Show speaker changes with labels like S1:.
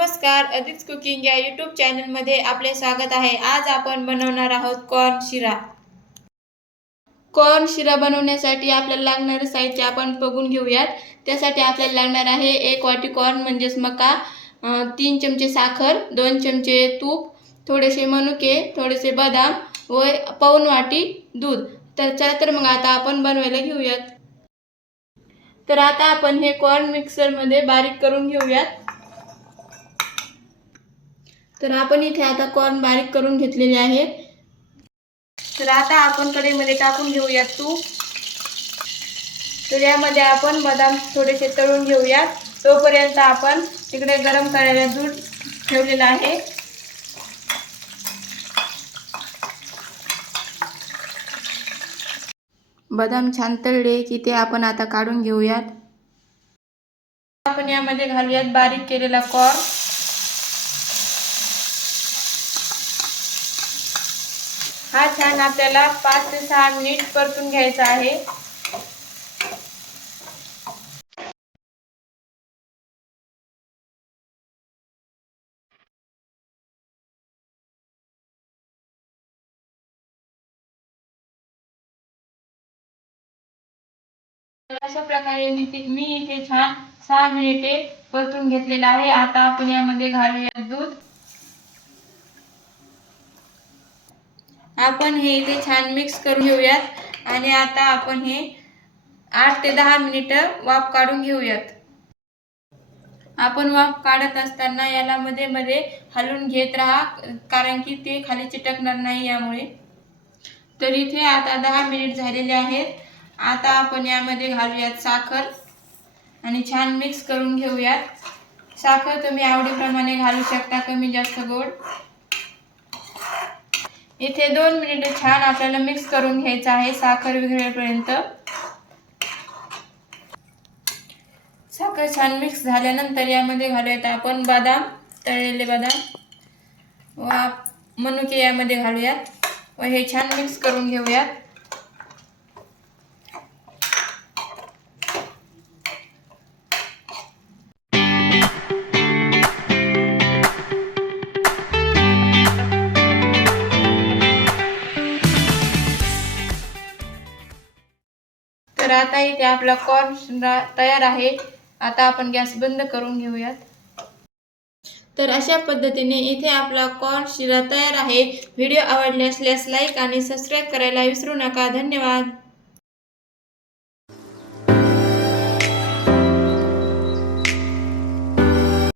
S1: नमस्कार अदित कुकिंग या यूट्यूब चॅनलमध्ये आपले स्वागत आहे. आज आपण बनवणार आहोत कॉर्न शिरा. कॉर्न शिरा बनवण्यासाठी आपल्याला लागणारे साहित्य आपण बघून घेऊयात. त्यासाठी आपल्याला लागणार आहे एक वाटी कॉर्न म्हणजेच मका तीन चमचे साखर दोन चमचे तूप थोडेसे मनुके थोडेसे बदाम व पाऊन वाटी दूध. तर चला तर मग आता आपण बनवायला घेऊयात. तर आता आपण हे कॉर्न मिक्सरमध्ये बारीक करून घेऊयात. तर आपण इथे आता कॉर्न बारीक करून घेतलेले आहेत. तर आता आपण कढईमध्ये टाकून घेऊयात तूप. तर यामध्ये आपण बदाम थोडेसे तळून घेऊयात. तोपर्यंत आपण तिकडे गरम करायला दूध ठेवलेलं आहे. बदाम छान तळले की ते आपण आता काढून घेऊयात. आपण यामध्ये घालूयात बारीक केलेला कॉर्न हा छान आपल्याला पाच ते सहा मिनिट परतून घ्यायचा आहे. अशा प्रकारे मी मी इथे छान सहा मिनिटे परतून घेतलेला आहे. आता आपण यामध्ये घालूया दूध. आपण हे इथे छान मिक्स करून घेऊयात. आणि आता आपण हे आठ ते दहा मिनिटं वाफ काढून घेऊयात. आपण वाफ काढत असताना याला मध्ये मध्ये हलवून घेत राहा कारण की ते खाली चिटकणार नाही यामुळे. तर इथे आता दहा मिनिट झालेले आहेत. आता आपण यामध्ये घालूयात साखर. आणि छान मिक्स करून घेऊयात. साखर तुम्ही आवडीप्रमाणे घालू शकता कमी जास्त गोड. इथे दोन मिनिटं छान आपल्याला मिक्स करून घ्यायचं आहे साखर विघळेपर्यंत. साखर छान मिक्स झाल्यानंतर यामध्ये घालूयात आपण बदाम तळलेले बदाम. व मनुके यामध्ये घालूयात. व हे छान मिक्स करून घेऊयात. तर आता इथे आपला कॉर्न तयार आहे. आता आपण गॅस बंद करून घेऊयात. तर अशा पद्धतीने इथे आपला कॉर्न शिरा तयार आहे. व्हिडिओ आवडले असल्यास लाईक आणि सबस्क्राईब करायला विसरू नका. धन्यवाद.